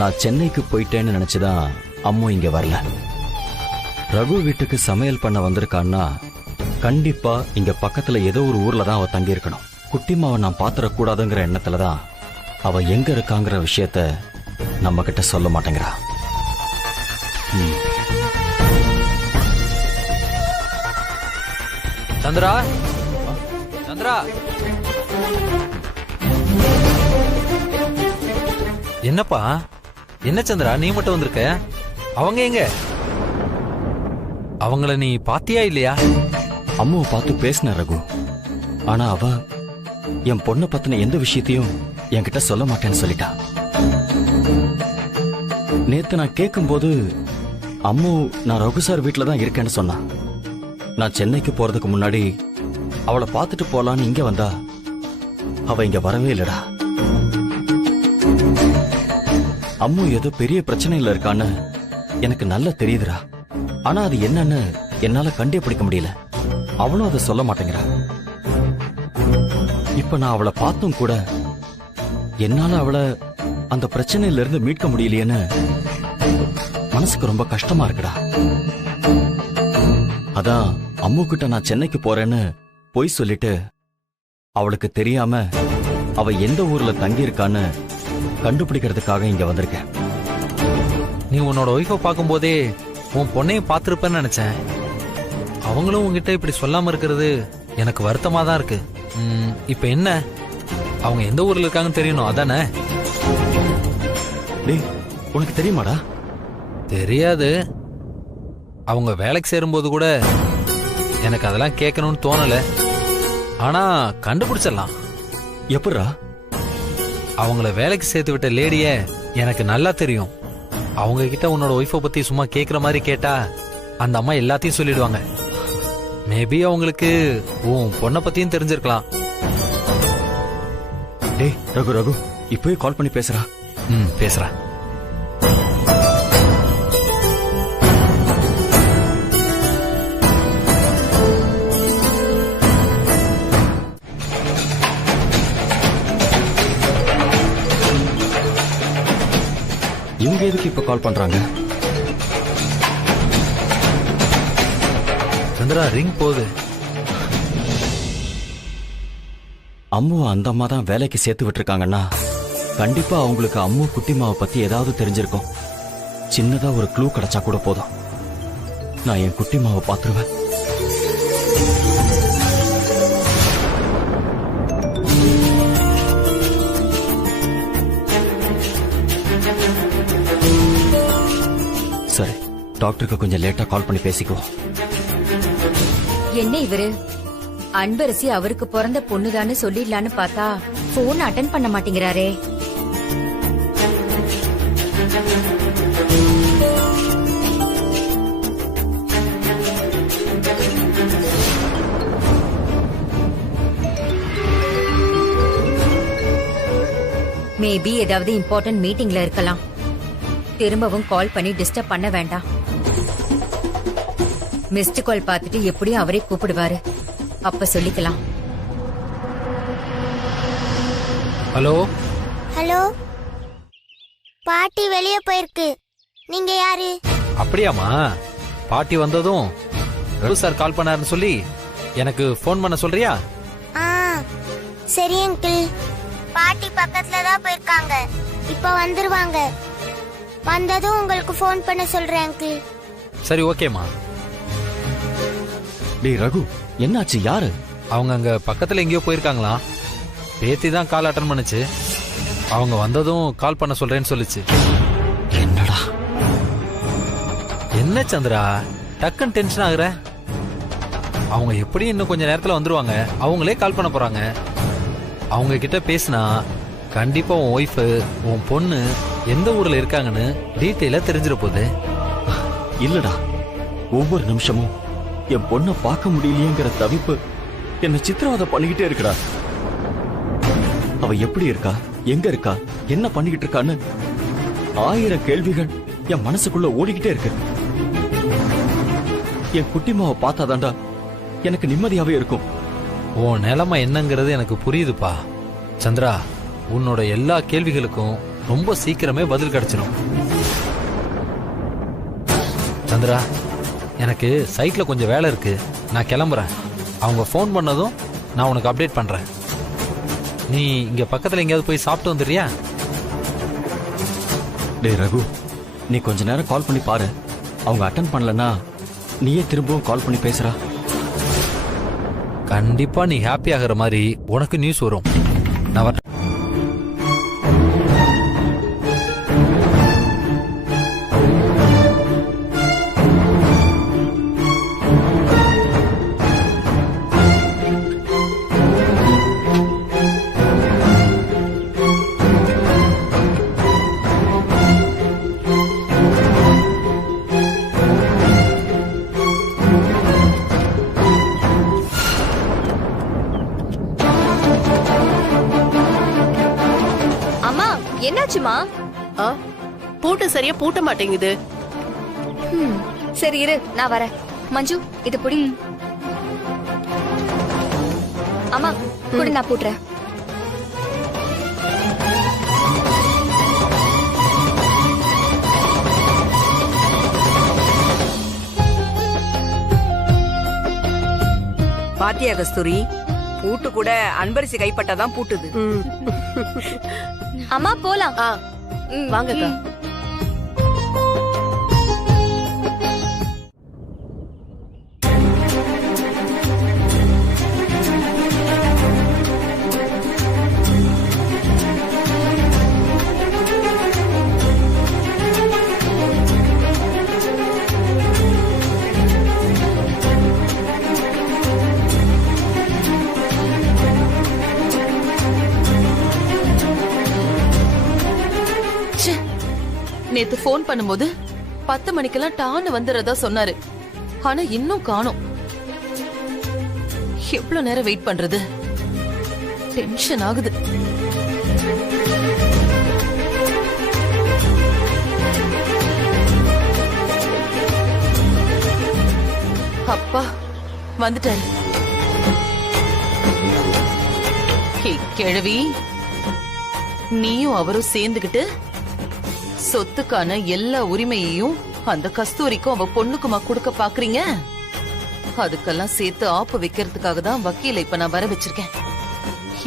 நான் சென்னைக்கு போயிட்டேன்னு நினைச்சுதான் அம்மு இங்க வரல. ரகு வீட்டுக்கு சமையல் பண்ண வந்திருக்கான்னா கண்டிப்பா இங்க பக்கத்துல ஏதோ ஒரு ஊர்ல தான் அவ தங்கி இருக்கணும். குட்டிமாவை நான் பாத்திரக்கூடாதுங்கிற எண்ணத்துலதான் அவ எங்க இருக்காங்கிற விஷயத்த நம்ம கிட்ட சொல்ல மாட்டேங்கிறா. சந்திரா, சந்திரா, என்னப்பா? என்ன சந்திரா நீ மட்டும் வந்திருக்க? அவங்க எங்க? அவங்கள நீ பாத்தியா இல்லையா? அம்மாவை பார்த்து பேசின ரகு. ஆனா அவ என் பொண்ணை பத்தின எந்த விஷயத்தையும் என்கிட்ட சொல்ல மாட்டேன்னு சொல்லிட்டா. நேத்து நான் கேட்கும்போது அம்மு நான் ரகு சார் வீட்டுல தான் இருக்கேன்னு சொன்னா. நான் சென்னைக்கு போறதுக்கு முன்னாடி அவளை பார்த்துட்டு போலான்னு இங்க வந்தா அவ இங்க வரவே இல்லடா. அம்மு ஏதோ பெரிய பிரச்சனையில இருக்கான்னு எனக்கு நல்லா தெரியுதுடா. ஆனா அது என்னன்னு என்னால கண்டுபிடிக்க முடியல. அவளும் அதை சொல்ல மாட்டேங்கிறா. இப்ப நான் அவளை பார்த்தும் கூட என்னால அவளை அந்த பிரச்சனையில இருந்து மீட்க முடியலையேன்னு மனசுக்கு ரொம்ப கஷ்டமா இருக்குடா. அதான் அம்மு கிட்ட நான் சென்னைக்கு போறேன்னு பொய் சொல்லிட்டு அவளுக்கு தெரியாம அவ எந்த ஊர்ல தங்கி இருக்கான்னு கண்டுபிடிக்கிறதுக்காக இங்க வந்திருக்கேன். நீ உன்னோட ஒய்ஃபை பார்க்கும் போதே உன் பொண்ணையும் பார்த்திருப்பேன்னு நினைச்சேன். அவங்களும் உங்ககிட்ட இப்படி சொல்லாம இருக்கிறது எனக்கு வருத்தமா தான் இருக்கு. இப்ப என்ன, அவங்க எந்த ஊர்ல இருக்காங்கன்னு தெரியணும் அதானே? டேய், உனக்கு தெரியுமாடா? தெரியாது. அவங்க வேலைக்கு சேரும்போது கூட எனக்கு அதெல்லாம் கேட்கணும்னு தோணல. ஆனா கண்டுபிடிச்சிடலாம். எப்படிடா? அவங்கள வேலைக்கு சேர்த்து விட்ட லேடிய எனக்கு நல்லா தெரியும். அவங்க கிட்ட உன்னோட ஒய்ஃபை பத்தி சும்மா கேக்குற மாதிரி கேட்டா அந்த அம்மா எல்லாத்தையும் சொல்லிடுவாங்க. மேபி அவங்களுக்கு உன் பொண்ணை பத்தியும் தெரிஞ்சிருக்கலாம். டேய் ரகு ரகு, இப்பவே கால் பண்ணி பேசுறா. பேசுறா. இவங்க எதுக்கு இப்ப கால் பண்றாங்க? சந்திரா ரிங் போகுது. அம்மு அந்த அம்மா தான் வேலைக்கு சேர்த்து விட்டுருக்காங்கன்னா கண்டிப்பா அவங்களுக்கு அம்மு குட்டிமாவை பத்தி ஏதாவது தெரிஞ்சிருக்கும். சின்னதா ஒரு க்ளூ கிடைச்சா கூட போதும். நான் என் குட்டிமாவை பாத்துருவேன். சரி, டாக்டருக்கு கொஞ்சம் லேட்டா கால் பண்ணி பேசிக்குவோம். என்ன இவரு அன்பரசி அவருக்கு பிறந்த பொண்ணுதான்னு சொல்லிடலான்னு பார்த்தா போன் அட்டன் பண்ண மாட்டேங்கிறாரே. மேபி ஏதாவது இம்பார்ட்டன்ட் மீட்டிங்ல இருக்கலாம். திரும்பவும் கால் பண்ணி டிஸ்டர்ப் பண்ண வேண்டாம். மிஸ்டு கால் பார்த்துட்டு எப்படியும் அவரே கூப்பிடுவாரு, அப்ப சொல்லிக்கலாம். ஹலோ ஹலோ, பாட்டி வெளியே போயிருக்கு. நீங்க யாரு? அப்படியாமா? பாட்டி வந்ததும் ரகு சார் கால் பண்ணாருன்னு சொல்லி எனக்கு போன் பண்ண சொல்றியா? சரி அங்கிள். பாட்டி பக்கத்துல தான் போயிருக்காங்க. இப்ப வந்துருவாங்க. வந்ததும் உங்களுக்கு போன் பண்ண சொல்றேன் அங்கிள். சரி ஓகேமா. டேய் ரகு, என்னாச்சு? யாரு? அவங்க அங்க பக்கத்துல எங்கேயோ போயிருக்காங்களா. பேத்தி தான் கால் அட்டன் பண்ணுச்சு. அவங்க வந்ததும் கால் பண்ண சொல்றேன்னு சொல்லுச்சு. என்னடா? என்ன சந்திரா டக்குன்னு டென்ஷன் ஆகுற? அவங்க எப்படி இன்னும் கொஞ்ச நேரத்துல வந்துருவாங்க. அவங்களே கால் பண்ண போறாங்க. அவங்க கிட்ட பேசினா கண்டிப்பா உன் ஒய்ஃப் உன் பொண்ணு எந்த ஊர்ல இருக்காங்கன்னு டீட்டெயிலா தெரிஞ்சிட போகுது. இல்லடா, ஒவ்வொரு நிமிஷமும் என் பொண்ணை பார்க்க முடியலையேங்கிற தவிப்பு என்ன சித்திரவதை பண்ணிக்கிட்டே இருக்குடா. அவ எப்படி இருக்கா, எங்க இருக்கா, என்ன பண்ணிக்கிட்டு இருக்கான்னு 1000 கேள்விகள் என் மனசுக்குள்ள ஓடிக்கிட்டே இருக்கு. என் குட்டிமாவை பார்த்தாதாண்டா எனக்கு நிம்மதியாவே இருக்கும். உன் நிலைமை என்னங்கிறது எனக்கு புரியுதுப்பா. சந்திரா, உன்னோட எல்லா கேள்விகளுக்கும் ரொம்ப சீக்கிரமே பதில் கிடைச்சிடும். சந்திரா, எனக்கு சைட்ல கொஞ்சம் வேலை இருக்கு, நான் கிளம்புறேன். அவங்க ஃபோன் பண்ணதும் நான் உனக்கு அப்டேட் பண்றேன். நீ இங்க பக்கத்துல எங்கேயாவது போய் சாப்பிட்டு வந்துடுறியா? டேய் ரகு, நீ கொஞ்ச நேரம் கால் பண்ணி பாரு. அவங்க அட்டன் பண்ணலன்னா நீயே திரும்பவும் கால் பண்ணி பேசுறா. கண்டிப்பா நீ ஹாப்பி ஆகிற மாதிரி உனக்கு நியூஸ் வரும். நான் வரேன். என்னாச்சுமா? பூட்டு சரியா பூட்ட மாட்டேங்குது. சரி இரு, நான் வரேன். மஞ்சு, இது புடி. அம்மா கூட நான் பூட்டுறேன். பாத்தியா கஸ்தூரி, பூட்டு கூட அன்பரிசி கைப்பட்டாதான் பூட்டுது. அம்மா போலாம். வாங்கக்கா. நேத்து போன் பண்ணும்போது 10 மணிக்கெல்லாம் டான்னு வந்துறதா சொன்னாரு. ஆனா இன்னும் காணோம். எவ்வளவு நேரம் வெயிட் பண்றது? டென்ஷன் ஆகுது. அப்பா வந்துட்டாரு. கிழவி, நீயும் அவரும் சேர்ந்துகிட்டு சொத்துக்கான எல்லா உரிமையையும் அந்த கஸ்தூரிக்கும் அவ பொண்ணுக்குமா கொடுக்க பாக்குறீங்க? அதுக்கெல்லாம் சேர்த்து ஆப்பு வைக்கிறதுக்காக தான் வக்கீல இப்ப நான் வர வச்சிருக்கேன்.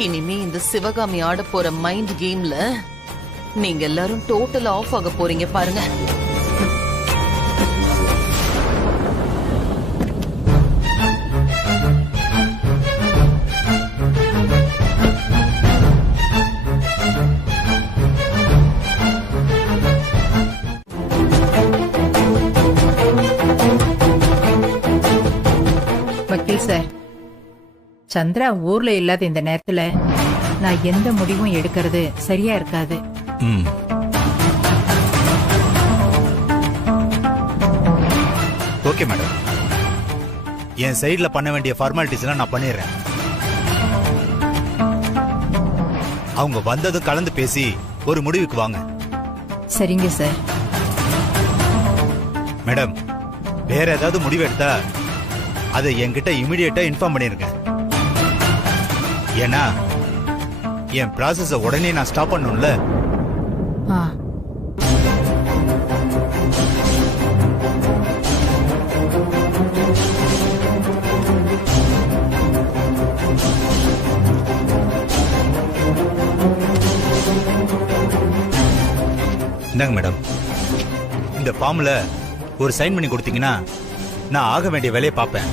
இனிமே இந்த சிவகாமி ஆட போற மைண்ட் கேம்ல நீங்க எல்லாரும் டோட்டலா ஆஃப் ஆக போறீங்க பாருங்க. வக்கீல் சார், சந்திரா ஊர்ல இல்லாத இந்த நேரத்துல நான் எந்த முடிவும் எடுக்கிறது சரியா இருக்காது. ஓகே மேடம், என் சைடுல பண்ண வேண்டிய ஃபார்மாலிட்டிஸ் எல்லாம் நான் பண்ணிடுறேன். அவங்க வந்ததும் கலந்து பேசி ஒரு முடிவுக்கு வாங்க. சரிங்க சார். மேடம், வேற ஏதாவது முடிவு எடுத்தா அதை என்கிட்ட இமிடியேட்டா இன்ஃபார்ம் பண்ணிருங்க. ஏன்னா என் ப்ராசஸ உடனே நான் ஸ்டாப் பண்ணணும்ல. இந்தாங்க மேடம், இந்த ஃபார்ம்ல ஒரு சைன் பண்ணி கொடுத்தீங்கன்னா நான் ஆக வேண்டிய வேலையை பார்ப்பேன்.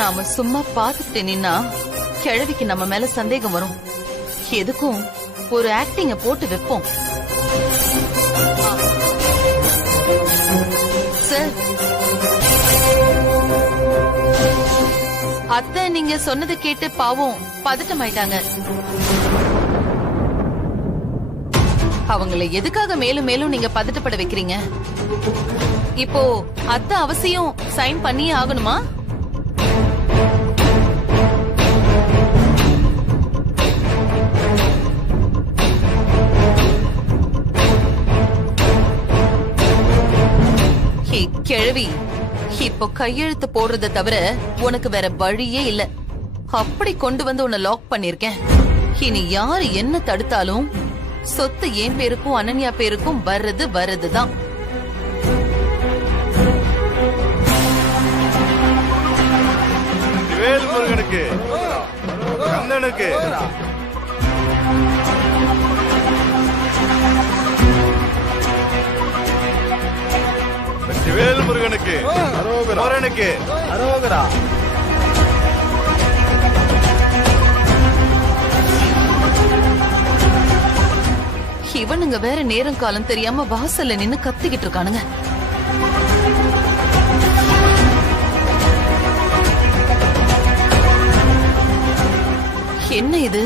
நாம சும்மா பாத்துக்கிட்டு நின்னா கிழவிக்கு நம்ம மேல சந்தேகம் வரும். எதுக்கும் ஒரு ஆக்டிங்க போட்டு வைப்போம். சார், அத்தை நீங்க சொன்னதை கேட்டு பாவம் பதட்டமாயிட்டாங்க. அவங்களை எதுக்காக மேலும் மேலும் நீங்க பதட்டப்பட வைக்கிறீங்க? இப்போ அத்தை அவசியம் சைன் பண்ணியே ஆகணுமா? கிழவி, இப்போ கையெழுத்து போடுறத தவிர உனக்கு வேற வழியே இல்ல. அப்படி கொண்டு வந்து உன்னை லாக் பண்ணிருக்கேன். இனி யாரு என்ன தடுத்தாலும் சொத்து என் பேருக்கும் அனன்யா பேருக்கும் வர்றதுதான். வேல்முருகனுக்கு, கண்ணனுக்கு, வேல்முருகனுக்கு, முருகனுக்கு அரோகரா. இவனுங்க வேற நேரம் காலம் தெரியாம வாசல்ல நின்னு கத்திக்கிட்டு இருக்கானுங்க. என்ன இது?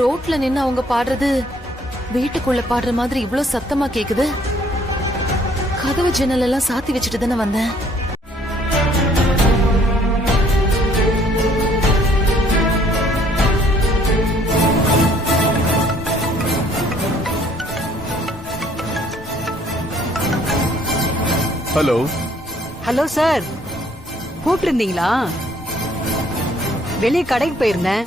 ரோட்ல நின்னு அவங்க பாடுறது வீட்டுக்குள்ள பாடுற மாதிரி இவ்வளவு சத்தமா கேக்குது. கதவு ஜன்னல் எல்லாம் சாத்தி வச்சுட்டு தானே வந்தேன். ஹலோ. ஹலோ சார், கூப்பிட்டு இருந்தீங்களா? வெளியே கடைக்கு போயிருந்தேன்,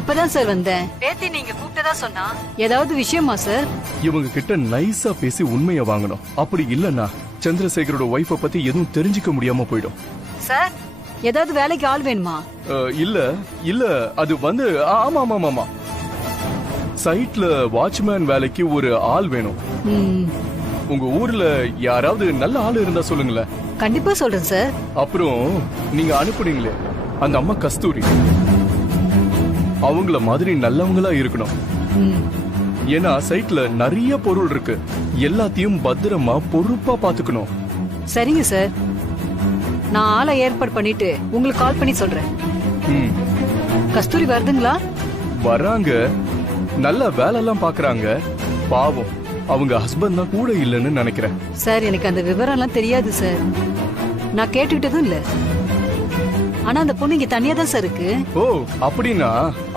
இப்பதான் சார் வந்தேன். பேத்தி நீங்க கூப்பிட்டதா சொன்னா. ஏதாவது விஷயமா சார்? இவங்க கிட்ட நைஸா பேசி உண்மையை வாங்கணும். அப்படி இல்லன்னா சந்திரசேகரோட ஒய்ஃப பத்தி எதுவும் தெரிஞ்சுக்க முடியாம போயிடும். சார், ஏதாவது வேலைக்கு ஆள் வேணுமா? இல்ல அது வந்து ஆமா சைட்ல வாட்ச்மேன் வேலைக்கு ஒரு ஆள் வேணும். உங்க ஊர்ல யாராவது நல்ல ஆள் இருந்தா சொல்லுங்களேன். கண்டிப்பா சொல்றேன் சார். அப்புறம் நீங்க அனுப்புனீங்களே அந்த அம்மா கஸ்தூரி, அவங்கள மாதிரி நல்லவங்களா இருக்கணும். ஏன்னா சைட்ல நிறைய பொருள் இருக்கு, எல்லாத்தையும் பத்திரமா பொறுப்பா பாத்துக்கணும். சரிங்க சார், நான் ஆளை ஏற்பாடு பண்ணிட்டு உங்களுக்கு கால் பண்ணி சொல்றேன். கஸ்தூரி வருதுங்களா? வராங்க, நல்ல வேலை எல்லாம் பாக்குறாங்க. பாவம், அவங்க ஹஸ்பண்ட் தான் கூட இல்லைன்னு நினைக்கிறேன். சார், எனக்கு அந்த விவரம் எல்லாம் தெரியாது சார், நான் கேட்டுக்கிட்டதும் இல்ல. ஆனா அந்த பொண்ணு இங்க தனியா தான் சார் இருக்கு. ஓ, அப்படின்னா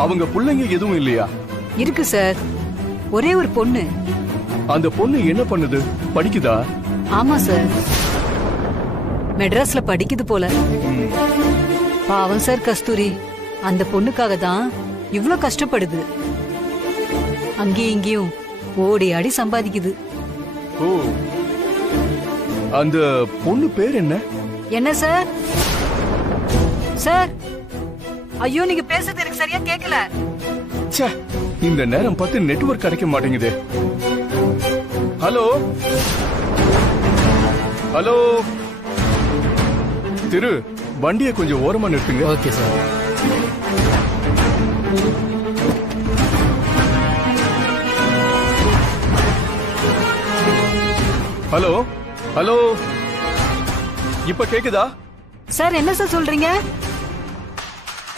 அவங்க பிள்ளைங்க எதுவும் இல்லையா? இருக்கு சார், ஒரே ஒரு பொண்ணு. அந்த பொண்ணு என்ன பண்ணுது? படிக்குதா? ஆமா சார், மெட்ராஸ்ல படிக்குது போல. பாவம் சார் கஸ்தூரி, அந்த பொண்ணுக்காக தான் இவ்ளோ கஷ்டப்படுது. அங்கேயும் இங்கேயும் ஓடி ஆடி சம்பாதிக்குது. ஓ, அந்த பொண்ணு பேர் என்ன? என்ன சார்? சார், ஐயோ நீங்க பேசுறது எனக்கு சரியா கேட்கல. ச்சே, இந்த நேரம் பார்த்து நெட்வொர்க் கிடைக்க மாட்டேங்குது. ஹலோ ஹலோ, திரு, வண்டியை கொஞ்சம் ஓரமா நிறுத்துங்க. Okay sir. ஹலோ ஹலோ, இப்ப கேக்குதா? சார், என்ன சார் சொல்றீங்க?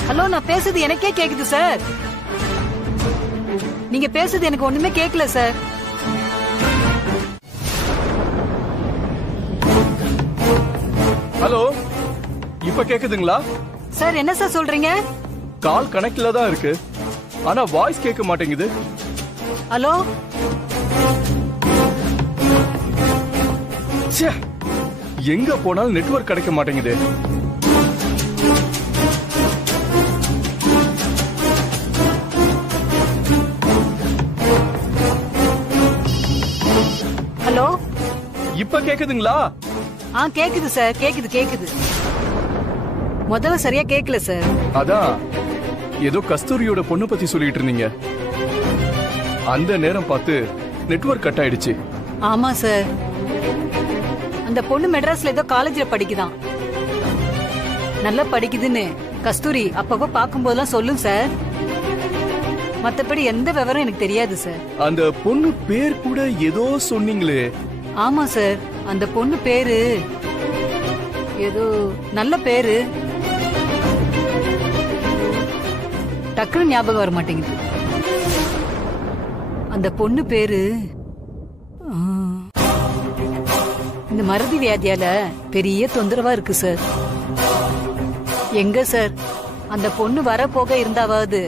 ஹலோ, நான் பேசுறது எனக்கே கேக்குது சார். நீங்க பேசுறது எனக்கு ஒண்ணுமே கேட்கல சார். ஹலோ, இப்ப கேக்குதுங்களா? சார், என்ன சார் சொல்றீங்க? கால் கனெக்ட்ல தான் இருக்கு, ஆனா வாய்ஸ் கேட்க மாட்டேங்குது. ஹலோ, எங்க போனாலும் நெட்வொர்க் கிடைக்க மாட்டேங்குது. ஹலோ, இப்ப கேக்குதுங்களா? கேக்குது சார், கேக்குது. முதல்ல சரியா கேட்கல சார். அதான் ஏதோ கஸ்தூரியோட பொண்ணு பத்தி சொல்லிட்டு இருந்தீங்க, அந்த நேரம் பார்த்து நெட்வொர்க் கட் ஆயிடுச்சு. ஆமா சார், அந்த பொண்ணு மெட்ராஸ்ல ஏதோ காலேஜ்ல படிக்குதான். நல்லா படிக்குதுன்னு கஸ்தூரி அப்பப்ப பாக்கும்போதெல்லாம் சொல்லும் சார். மத்தபடி எந்த விவரம் எனக்கு தெரியாது சார். அந்த பொண்ணு பேர் கூட ஏதோ சொன்னீங்களே? ஆமா சார், அந்த பொண்ணு பேரு ஏதோ நல்ல பேரு, டக்குனு ஞாபகம் வர மாட்டேங்குது. அந்த பொண்ணு பேரு ஆ, இந்த மறதி வியாதியால பெரிய தொந்தரவா இருக்கு சார். எங்க சார் அந்த பொண்ணு வர போக இருந்தாவது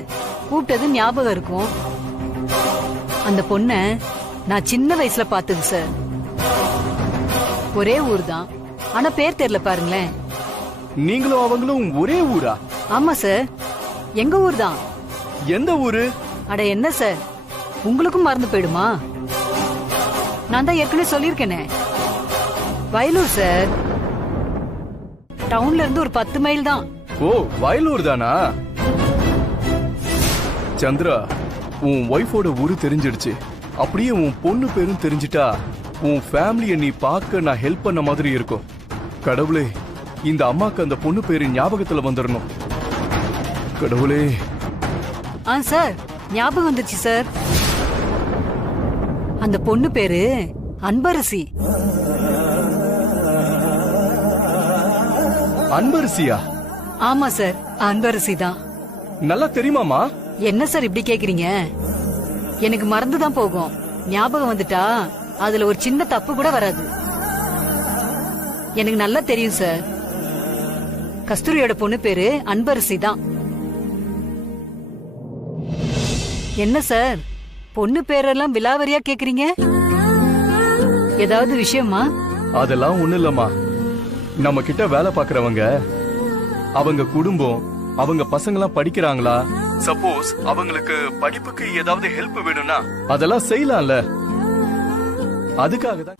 கூப்பிட்டது ஞாபகம் இருக்கும். அந்த பொண்ண நான் சின்ன வயசுல பார்த்தது சார். ஒரே ஊர் தான், ஆனா பேர் தெரியல பாருங்களேன். நீங்களும் அவங்களும் ஒரே ஊரா? ஆமா சார், எங்க ஊர் தான். எந்த ஊரு? அட என்ன சார், உங்களுக்கும் மறந்து போயிடுமா? நான் தான் ஏற்கனவே சொல்லியிருக்கேனே, வயலூர் சார். டவுன்ல இருந்து ஒரு 10 மைல் தான். ஓ, வயலூர் தானா? சந்திரா, உன் ஒய்ஃபோட ஊரு தெரிஞ்சிடுச்சு. அப்படியே உன் பொண்ணு பேரும் தெரிஞ்சிட்டா உன் ஃபேமிலியை நீ பார்க்க நான் ஹெல்ப் பண்ண மாதிரி இருக்கும். கடவுளே, இந்த அம்மாக்கு அந்த பொண்ணு பேரு ஞாபகத்துல வந்துடணும். கடவுளே. சார், ஞாபகம் வந்துச்சு சார். அந்த பொண்ணு பேரு அன்பரசி. அன்பரசியா? ஆமா சார், அன்பரசி தான். நல்லா தெரியுமாமா? என்ன சார் இப்படி கேக்குறீங்க? எனக்கு மறந்துதான் போகும். ஞாபகம் வந்துட்டா அதுல ஒரு சின்ன தப்பு கூட வராது. எனக்கு நல்லா தெரியும் சார். கஸ்தூரியோட பொண்ணு பேரு அன்பரசி தான். என்ன சார், பொண்ணு பேரெல்லாம் விலாவரியா கேக்குறீங்க? ஏதாவது விஷயமா? அதெல்லாம் ஒண்ணு இல்லம்மா. நம்ம கிட்ட வேலை பாக்குறவங்க, அவங்க குடும்பம், அவங்க பசங்களாம் படிக்கிறாங்களா? சப்போஸ் அவங்களுக்கு படிப்புக்கு ஏதாவது ஹெல்ப் வேணும்னா அதெல்லாம் செய்யலாம்ல. அதுக்காக தான்.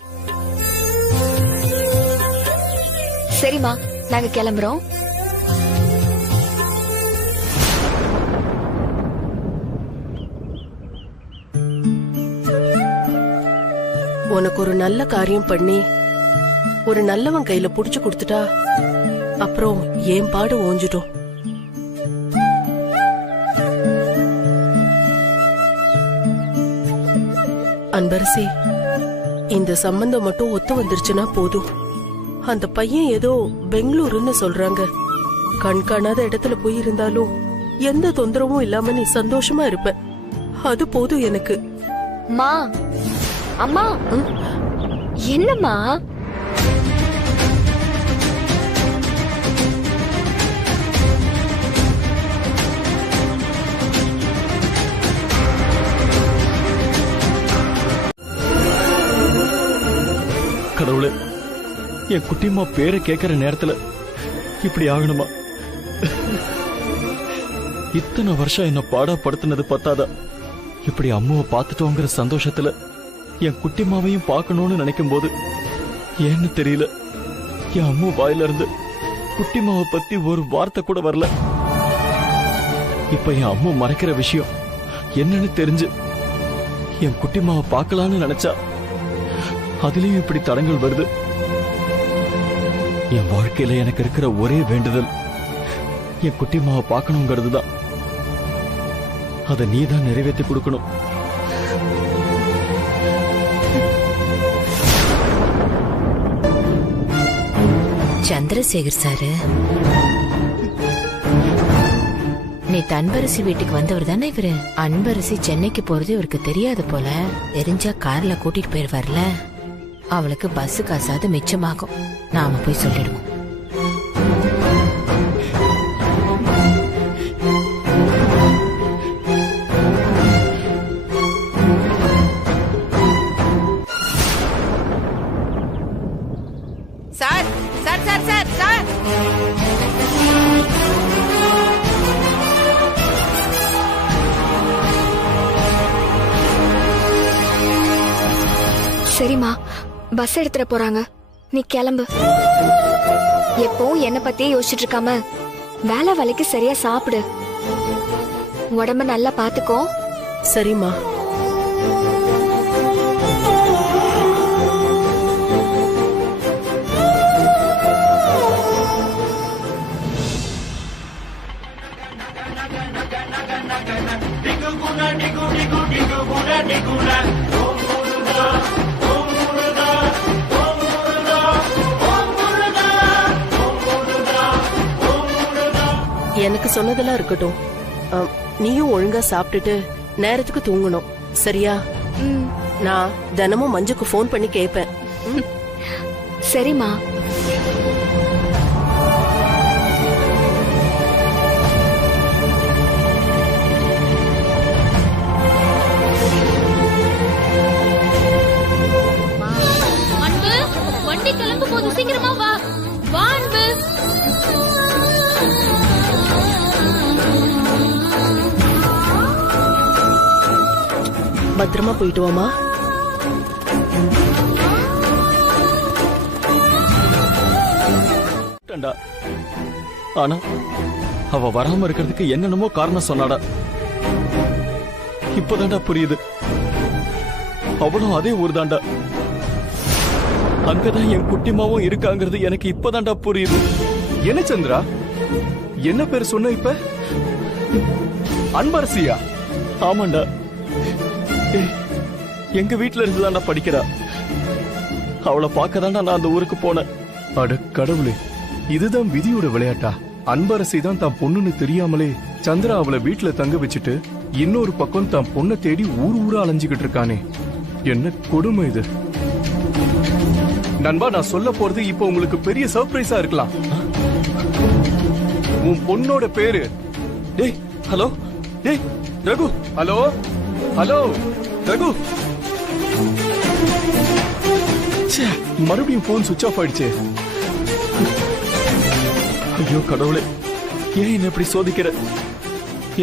சரிம்மா, நாங்க கிளம்புறோம். உனக்கு ஒரு நல்ல காரியம் பண்ணி ஒரு நல்லவன் கையில புடிச்சு கொடுத்துட்டா அப்புறம் ஏன் பாடு ஓஞ்சிடும். அன்பரசி, இந்த சம்பந்தம் மட்டும் ஒத்து வந்துருச்சுன்னா போதும். அந்த பையன் ஏதோ பெங்களூருன்னு சொல்றாங்க. கண் காணாத இடத்துல போய் இருந்தாலும் எந்த தொந்தரவும் இல்லாம நீ சந்தோஷமா இருப்ப. அது போதும் எனக்கு. மா, அம்மா, என்னம்மா? கடவுளே, என் குட்டிமா பேரை கேட்கிற நேரத்துல இப்படி ஆகணுமா? இத்தனை வருஷம் என்ன பாடப்படுத்தினது பத்தாதா, இப்படி அம்மாவை பார்த்துட்டோங்கிற சந்தோஷத்துல என் குட்டிமாவையும் பார்க்கணும்னு நினைக்கும் போது ஏன்னு தெரியல, என் அம்மா வாயில இருந்து குட்டிமாவை பத்தி ஒரு வார்த்தை கூட வரல. இப்ப என் அம்மா மறைக்கிற விஷயம் என்னன்னு தெரிஞ்சு என் குட்டிமாவை பார்க்கலான்னு நினைச்சா அதுலயும் இப்படி தடங்கள் வருது. என் வாழ்க்கையில எனக்கு இருக்கிற ஒரே வேண்டுதல் என் குட்டிமாவை பார்க்கணுங்கிறது தான். அதை நீ தான் நிறைவேற்றி கொடுக்கணும். சந்திரசேகர் சாரு, நேத்து அன்பரசி வீட்டுக்கு வந்தவர் தானே இவரு? அன்பரசி சென்னைக்கு போறது இவருக்கு தெரியாது போல. தெரிஞ்சா கார்ல கூட்டிட்டு போயிருவார்ல. அவளுக்கு பஸ் காசாவது மிச்சமாகும். நாம போய் சொல்லிடுவோம். Sir sir sir sir sir சரிம்மா, பஸ் எடுத்துட போறாங்க. நீ கிளம்பு. எப்பவும் என்ன பத்தியே யோசிச்சுட்டு இருக்காம வேலை வேலைக்கு சரியா சாப்பிடு. உடம்ப நல்லா பாத்துக்கோ. சரிம்மா. எனக்கு சொன்னதெல்லாம் இருக்கட்டும். நீயும் ஒழுங்கா சாப்பிட்டுட்டு நேரத்துக்கு தூங்கணும், சரியா? நான் தினமும் மஞ்சுக்கு ஃபோன் பண்ணி கேட்பேன். சரிம்மா. அன்பு, வண்டி கிளம்பும் போது சீக்கிரமா வா. வா அன்பு. பத்திரமா போயிட்டு வாமா. ஆனா அவ வராம இருக்கிறதுக்கு என்னென்னமோ காரணம் சொன்னாடா. இப்பதான்டா புரியுது. அவளும் அதே ஊர் தாண்டா. அங்கதான் என் குட்டிமாவும் இருக்காங்கிறது எனக்கு இப்பதான்டா புரியுது. என்ன சந்திரா, என்ன பேர் சொன்ன இப்ப? அன்பரசியா? ஆமாண்டா. எங்க வீட்டுல இருந்துதான்டா படிக்கிறா. அவளை பார்க்கதான்டா நான் அந்த ஊருக்கு போனேன். அட கடவுளே, இதுதான் விதியோட விளையாட்டா? அன்பரசி தான் தான் பொண்ணுன்னு தெரியாமலே சந்திரா அவளை வீட்டுல தங்க வச்சுட்டு இன்னொரு பக்கம் தான் பொண்ணை தேடி ஊர் ஊரா அலைஞ்சுகிட்டு இருக்கானே. என்ன கொடுமை இது. நண்பா, நான் சொல்ல போறது இப்ப உங்களுக்கு பெரிய சர்ப்ரைஸா இருக்கலாம். உன் பொண்ணோட பேரு. டேய், ஹலோ. டேய் ரகு. Hello hello Raghu. மறுபடியும் போன் சுவிட்ச் ஆஃப் ஆயிடுச்சு. ஐயோ கடவுளே, ஏன் என்ன இப்படி சோதிக்கிற?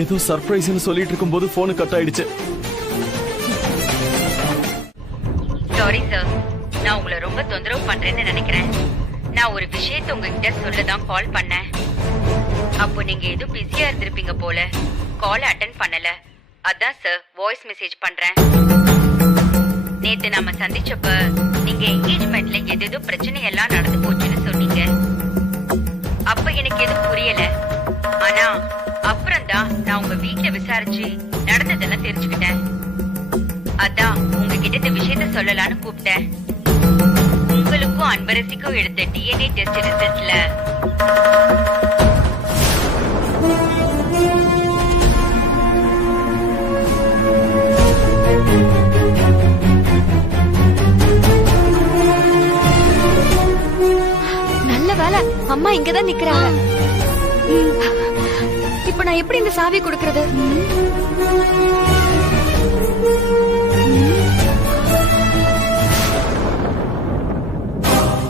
ஏதோ சர்ப்ரைஸ்னு சொல்லிட்டு இருக்கும்போது போன் கட் ஆயிடுச்சு. சாரி சார், நான் உங்களை ரொம்ப தொந்தரவு பண்றேன்னு நினைக்கிறேன். நான் ஒரு விஷயத்தை உங்ககிட்ட சொல்லதான் கால் பண்ணேன். அப்போ நீங்க ஏதோ பிஸியா இருந்திருப்பீங்க போல, கால் அட்டென்ட் பண்ணல. அதான் சார் வாய்ஸ் மெசேஜ் பண்றேன். நேத்து நாம சந்திச்சப்ப நீங்க என்கேஜ்மெண்ட்ல ஏதேதோ பிரச்சனை எல்லாம் நடந்து போச்சுன்னு சொன்னீங்க. அப்ப எனக்கு எதுவும் புரியல. ஆனா அப்புறம் தான் நான் உங்க வீட்டுல விசாரிச்சு நடந்ததெல்லாம் தெரிஞ்சுக்கிட்டேன். அதான் உங்ககிட்ட இந்த விஷயத்த சொல்லலான்னு கூப்பிட்டேன். உங்களுக்கும் அன்பரசிக்கும் எடுத்த டிஎன்ஏ டெஸ்ட் ரிசல்ட்ல நல்ல வேலை அம்மா இங்கதான் நிக்கிறாங்க. இப்ப நான் எப்படி இந்த சாவி கொடுக்கறது?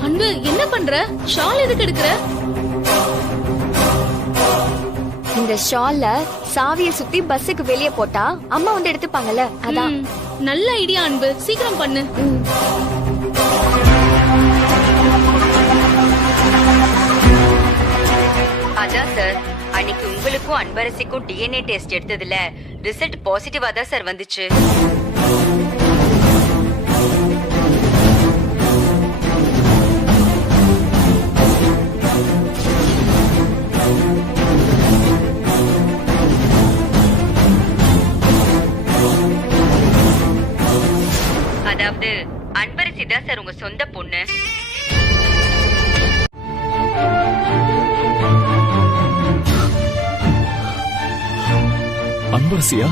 அன்பு, என்ன பண்ற? ஷால் எதுக்கு எடுக்கிற? இந்த ஷால்ல சாவிய சுத்தி பஸ்ஸுக்கு வெளியே போட்டா அம்மா வந்து எடுத்துப்பாங்கல்ல, அதான். நல்ல ஐடியா அன்பு, சீக்கிரம் பண்ணு. அதான் சார், அன்னைக்கு உங்களுக்கும் அன்பரசிக்கும் டிஎன்ஏ டெஸ்ட் எடுத்ததுல ரிசல்ட் பாசிட்டிவா தான் சார் வந்துச்சு. அதாவது அன்பரசி தான் சார் உங்க சொந்த பொண்ணு. அன்பரசியா?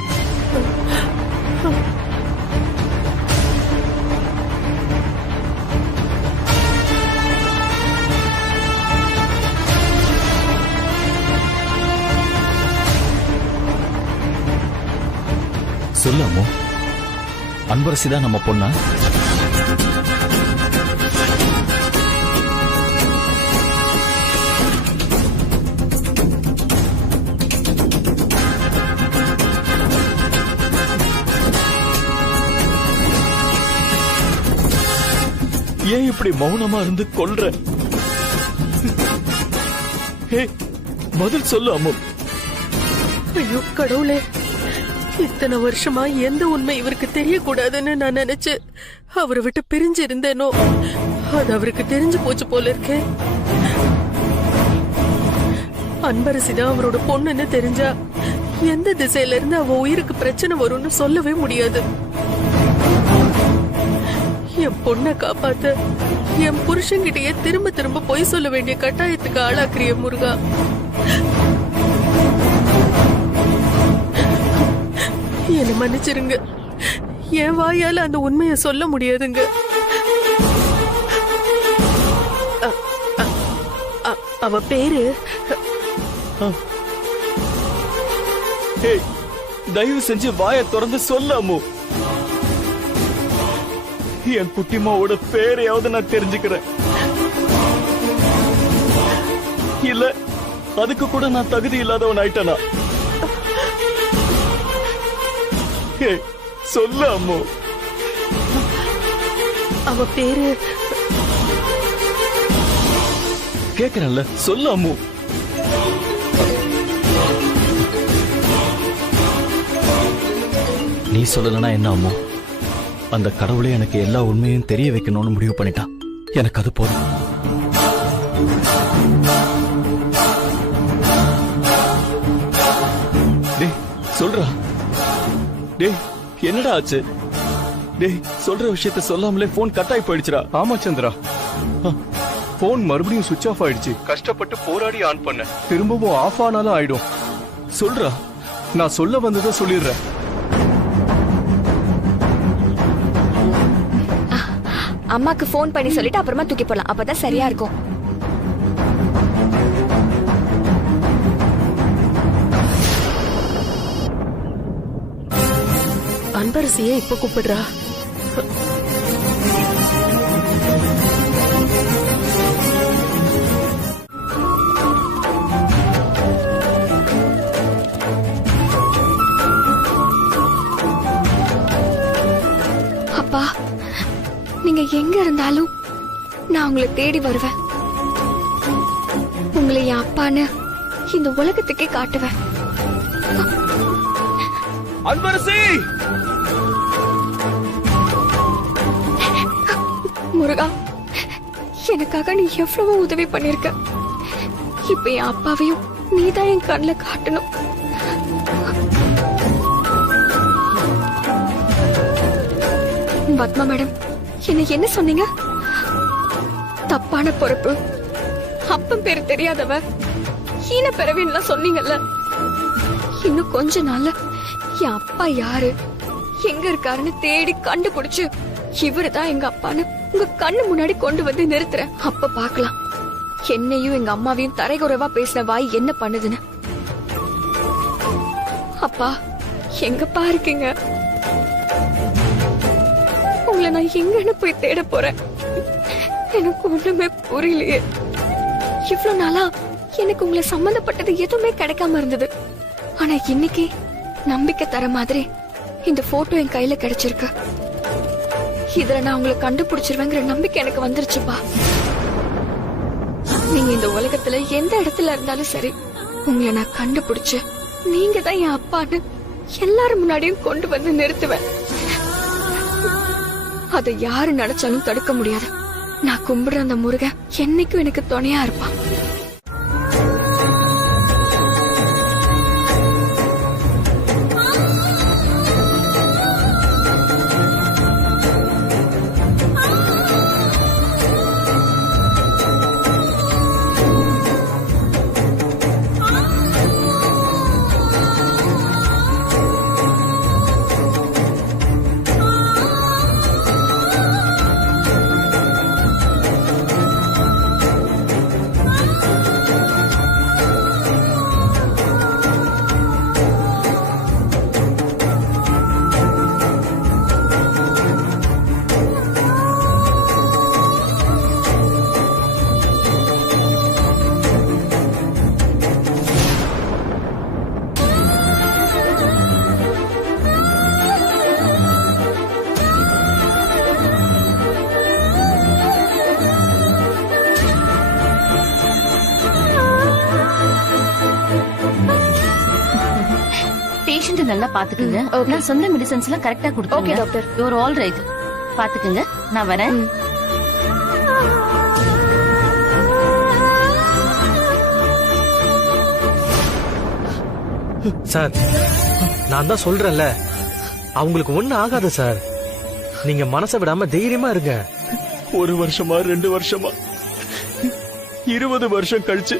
சொல்லாமோ, அன்பரசி தான் நம்ம பொண்ணா? ஏன் இப்படி மௌனமா இருந்து கொல்ற? பதில் சொல்லு அம்மு. ஐயோ கடவுளே, இத்தனை வருஷமா எந்த உண்மை இவருக்கு தெரியக்கூடாதுன்னு நான் நினைச்சு அவரை விட்டு பிரிஞ்சு இருந்தேனோ, அது அவருக்கு தெரிஞ்சு போச்சு போல இருக்கே. அன்பரசிதான் அவரோட பொண்ணுன்னு தெரிஞ்சா எந்த திசையில இருந்து அவ உயிருக்கு பிரச்சனை வரும்னு சொல்லவே முடியாது. என் பொண்ணை காப்பாத்த என் புருஷன்கிட்டயே திரும்ப திரும்ப பொய் சொல்ல வேண்டிய கட்டாயத்துக்கு ஆளாக்குறிய முருகா. என்னை மன்னிச்சிருங்க. என் வாயால அந்த உண்மையை சொல்ல முடியாதுங்க. அவ பேரு தயவு செஞ்சு வாயை திறந்து சொல்ல அம்மு. என் குட்டிமாவோட பேரையாவது நான் தெரிஞ்சுக்கிறேன். இல்ல அதுக்கு கூட நான் தகுதி இல்லாதவன் ஆயிட்டனா? சொல்ல அம்மு. அவ பேரு கேக்குறேன்ல, சொல்ல அம்மு. நீ சொல்லலனா என்ன அம்மோ? அந்த கடவுளே எனக்கு எல்லா உண்மையும் தெரிய வைக்கணும்னு முடிவு பண்ணிட்டான். எனக்கு அது போதும். டேய் சொல்றா. டேய் என்னடா ஆச்சு? டேய் சொல்ற விஷயத்த சொல்லாமலே போன் கட் ஆகி போயிடுச்சுடா. ஆமா சந்திரா, போன் மறுபடியும் சுவிட்ச் ஆஃப் ஆயிடுச்சு. கஷ்டப்பட்டு போராடி ஆன் பண்ண, திரும்பவும் ஆஃப் ஆனாலும் ஆயிடும். சொல்றா, நான் சொல்ல வந்ததை சொல்லிடுறேன். அம்மாக்கு போன் பண்ணி சொல்லிட்டு அப்புறமா தூக்கி போடலாம், அப்பதான் சரியா இருக்கும். அன்பரசியை இப்ப கூப்பிடுறா. அப்பா, நீங்க எங்க இருந்தாலும் நான் உங்களை தேடி வருவேன். உங்களை என் அப்பான்னு இந்த உலகத்துக்கே காட்டுவேன். அன்பரசி! முருகா, எனக்காக நீ எவ்வளவோ உதவி பண்ணிருக்க. இப்ப என் அப்பாவையும் நீதான் என் கண்ணுல காட்டணும். பத்மா மேடம், என்ன சொன்னீங்க? தப்பான பொறுப்பு, அப்பன் பேரு தெரியாதவ, ஈன பிறவின்லாம் சொன்னீங்கல்ல. இன்னும் கொஞ்ச நாள்ல என் அப்பா யாரு, எங்க இருக்காருன்னு தேடி கண்டுபிடிச்சு இவருதான் எங்க அப்பான்னு உங்க கண்ணு முன்னாடி கொண்டு வந்து நிறுத்துறேன். அப்ப பாக்கலாம் என்னையும் எங்க அம்மாவையும் தரைகுறைவா பேசின வாய் என்ன பண்ணுதுன்னு. அப்பா, எங்கப்பா இருக்கீங்க? உங்களை நான் எங்கன்னு போய் தேட போறேன்? எனக்கு ஒண்ணுமே புரியலையே. இவ்வளவு நாளா எனக்கு உங்களை சம்பந்தப்பட்டது எதுவுமே கிடைக்காம இருந்தது. ஆனா இன்னைக்கு நம்பிக்கை தர மாதிரி இந்த போட்டோ என் கையில கிடைச்சிருக்கு. இதுல நான் உங்களை கண்டுபிடிச்சிருவேங்கிற நம்பிக்கை எனக்கு வந்துருச்சுப்பா. நீங்க இந்த உலகத்துல எந்த இடத்துல இருந்தாலும் சரி, உங்களை நான் கண்டுபிடிச்சு நீங்க தான் என் அப்பான்னு எல்லாரும் முன்னாடியும் கொண்டு வந்து நிறுத்துவேன். அதை யாரு நினைச்சாலும் தடுக்க முடியாது. நான் கும்பிடுற அந்த முருகன் என்னைக்கும் எனக்கு துணையா இருப்பான். நல்லா பாத்துக்குங்க. நான் சொன்ன மெடிசன்ஸ் எல்லாம் கரெக்டா கொடுத்துருங்க. Okay doctor, you are all right. பாத்துக்குங்க, நான் வரேன். சார், நான் தான் சொல்றேன்ல, அவங்களுக்கு ஒண்ணு ஆகாது சார். நீங்க மனசை விடாம தைரியமா இருங்க. 1 வருஷமா 2 வருஷமா 20 வருஷம் கழிச்சு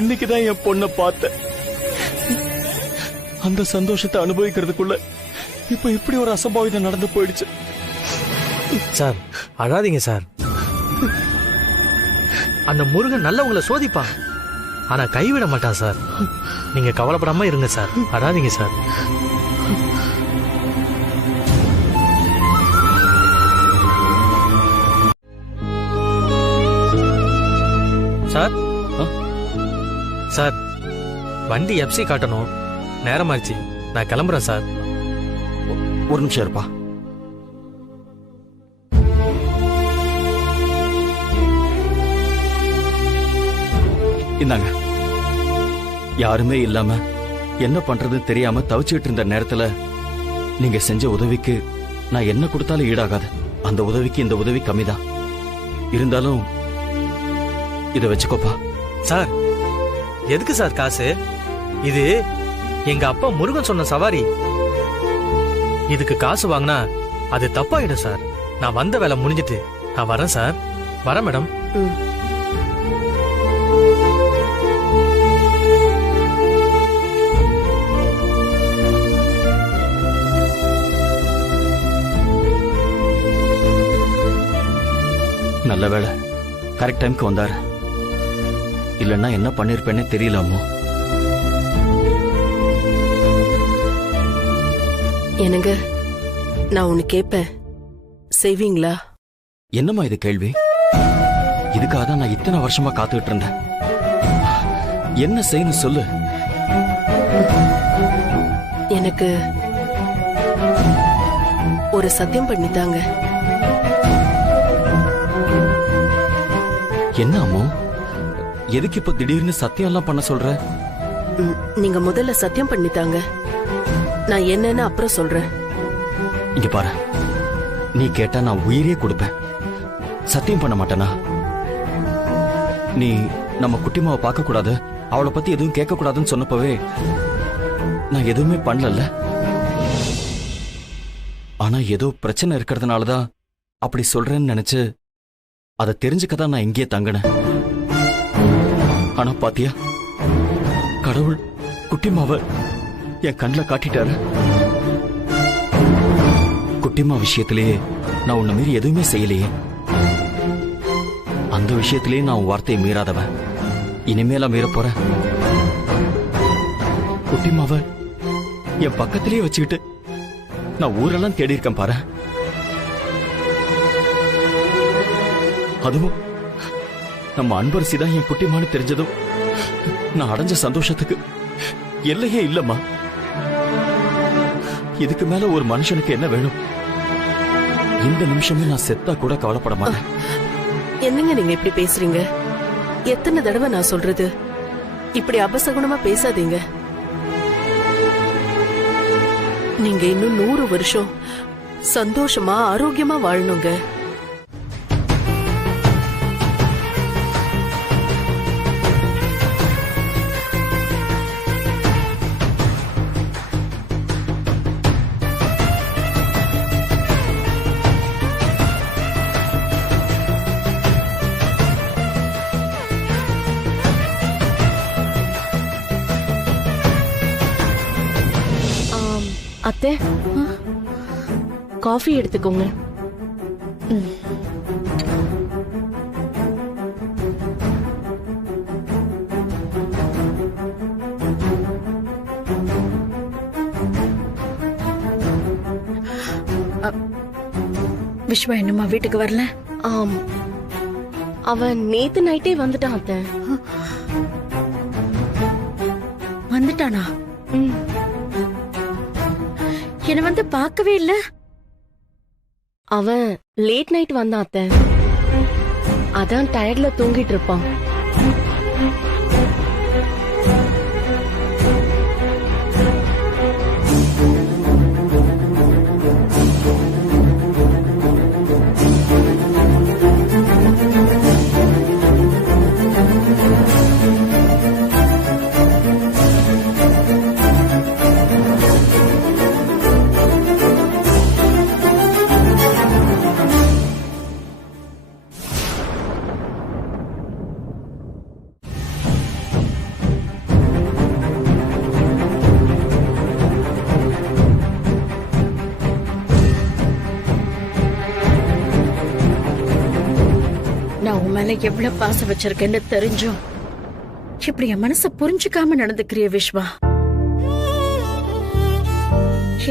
இன்னைக்குதான் என் பொண்ணை பார்த்தேன். அந்த சந்தோஷத்தை அனுபவிக்கிறதுக்குள்ள இப்ப இப்படி ஒரு அசம்பாவிதம் நடந்து போயிடுச்சு. சார் அழாதீங்க சார். அந்த முருகன் நல்ல உங்களை சோதிப்பான், ஆனா கைவிட மாட்டான் சார். நீங்க கவலைப்படாம இருங்க சார், அழாதீங்க சார். சார் சார் வண்டி எப்சி காட்டணும், நேரமாச்சு. நான் கிளம்புறேன் சார். ஒரு நிமிஷம் இருப்பா. இந்தாங்க. யாருமே இல்லாம என்ன பண்றதுன்னு தெரியாம தவிச்சுட்டு இருந்த நேரத்துல நீங்க செஞ்ச உதவிக்கு நான் என்ன கொடுத்தாலும் ஈடாகாது. அந்த உதவிக்கு இந்த உதவி கம்மிதான். இருந்தாலும் இத வச்சுக்கோப்பா. சார் எதுக்கு சார் காசு? இது எங்க அப்பா முருகன் சொன்ன சவாரி. இதுக்கு காசு வாங்கினா அது தப்பாயிடும் சார். நான் வந்த வேலை முடிஞ்சிட்டு நான் வரேன் சார். வரேன் மேடம். நல்ல வேளை கரெக்ட் டைம்க்கு வந்தாரு. இல்லன்னா என்ன பண்ணிருப்பேன்னே தெரியலாமோ. என்னங்க, நான் ஒண்ணு கேட்பேன், செய்வீங்களா? என்னம்மா இது கேள்வி? இதுக்காக தான் நான் இத்தனை வருஷமா காத்துக்கிட்டு இருந்தேன். என்ன செய்யணும் சொல்லு. எனக்கு ஒரு சத்தியம் பண்ணித்தாங்க. என்ன அம்மோ, எதுக்கு இப்ப திடீர்னு சத்தியம் எல்லாம் பண்ண சொல்ற? நீங்க முதல்ல சத்தியம் பண்ணித்தாங்க, நான் என்னன்னு அப்புறம் சொல்றேன். இங்க பாரு, நீ கேட்டா நான் உயிரே கொடுப்பேன். சத்தியம் பண்ண மாட்டேனா? நீ நம்ம குட்டிமாவை பார்க்க கூடாது, அவளை பத்தி எதுவும் கேட்க கூடாதுன்னு சொன்னப்பவே நான் எதுவுமே பண்ணல. ஆனா ஏதோ பிரச்சனை இருக்கிறதுனாலதான் அப்படி சொல்றேன்னு நினைச்சு அதை தெரிஞ்சுக்கதான் நான் இங்கே தங்கினேன். ஆனா பாத்தியா, கடவுள் குட்டிமாவை என் கண்ணில் காட்டிட்டாரு. குட்டிமா விஷயத்திலேயே நான் உன்னை மீறி எதுவுமே செய்யலையே. அந்த விஷயத்திலேயே நான் உன் வார்த்தையை மீறாதவன். இனிமேல மீற போறேன். குட்டிமாவை என் பக்கத்திலேயே வச்சுக்கிட்டு நான் ஊரெல்லாம் தேடி இருக்கேன் பாரு. அதுவும் நம்ம அன்பரசி தான் என் குட்டிமான்னு தெரிஞ்சதும் நான் அடைஞ்ச சந்தோஷத்துக்கு எல்லையே இல்லம்மா. இதுக்கு மேல ஒரு மனுஷனுக்கு என்ன வேணும்? இந்த நிமிஷமே நான் செத்தா கூட கவலைப்பட மாட்டேன். என்னங்க நீங்க இப்படி பேசுறீங்க? எத்தனை தடவை நான் சொல்றது, இப்படி அபசகுணமா பேசாதீங்க. நீங்க இன்னும் 100 வருஷம் சந்தோஷமா ஆரோக்கியமா வாழணுங்க. அத்தை, காஃபி எடுத்துக்கோங்க. விஸ்வா என்னமா வீட்டுக்கு வரல? அவன் நேத்து நைட்டே வந்துட்டான் அத்தை. வந்துட்டானா? என்ன வந்து பார்க்கவே இல்ல. அவன் லேட் நைட் வந்தான் அத்தை, அதான் டயர்ட்ல தூங்கிட்டு இருப்பான். என் மேல எவ்வளவு பாசம் வச்சிருக்கேன்னு தெரிஞ்சும் இப்படி என் மனச புரிஞ்சுக்காம நடந்துக்கிறிய விஸ்வா.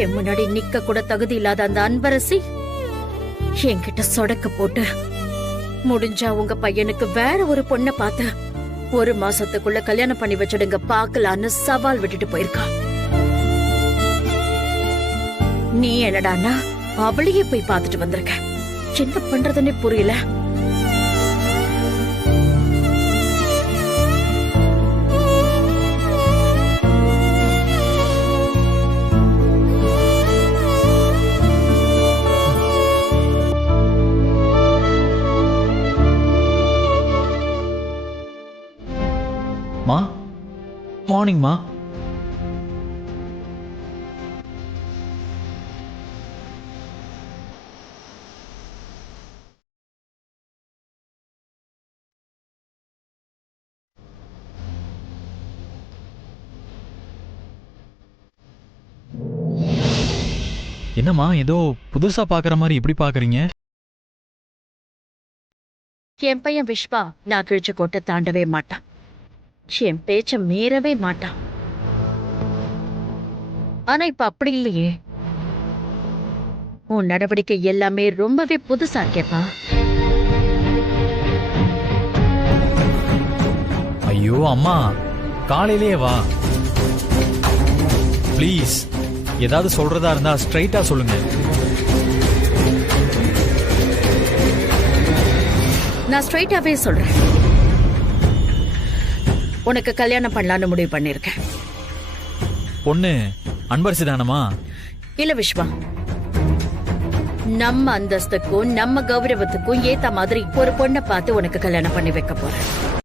என் முன்னாடி நிக்க கூட தகுதி இல்லாத அந்த அன்பரசி என்கிட்ட சொடக்க போட்டு முடிஞ்சா உங்க பையனுக்கு வேற ஒரு பொண்ணை பார்த்து 1 மாசத்துக்குள்ள கல்யாணம் பண்ணி வச்சிடுங்க பாக்கலான்னு சவால் விட்டுட்டு போயிருக்கா. நீ என்னடான்னா அவளையே போய் பார்த்துட்டு வந்திருக்க. என்ன பண்றதுன்னே புரியல. மா மார்னிங் மா. என்னம்மா ஏதோ புதுசா பாக்குற மாதிரி இப்படி பாக்குறீங்க? என் பையன் விஸ்வா நான் கிழிச்ச கோட்டை தாண்டவே மாட்டான். என் பேச்ச மீறவே மாட்டான். ஆனா இப்ப அப்படி இல்லையே. உன் நடவடிக்கை எல்லாமே ரொம்பவே புதுசா இருக்கேப்பா. ஐயோ அம்மா, காலையிலேயே வா ப்ளீஸ். ஏதாவது சொல்றதா இருந்தா ஸ்ட்ரைட்டா சொல்லுங்க. நான் ஸ்ட்ரைட்டாவே சொல்றேன். உனக்கு கல்யாணம் பண்ணலான்னு முடிவு பண்ணிருக்கேன். பொண்ணு அன்பரசி தானமா? இல்ல விஸ்வா, நம்ம அந்தஸ்துக்கும் நம்ம கௌரவத்துக்கும் ஏத்த மாதிரி ஒரு பொண்ணை பார்த்து உனக்கு கல்யாணம் பண்ணி வைக்க போறேன்.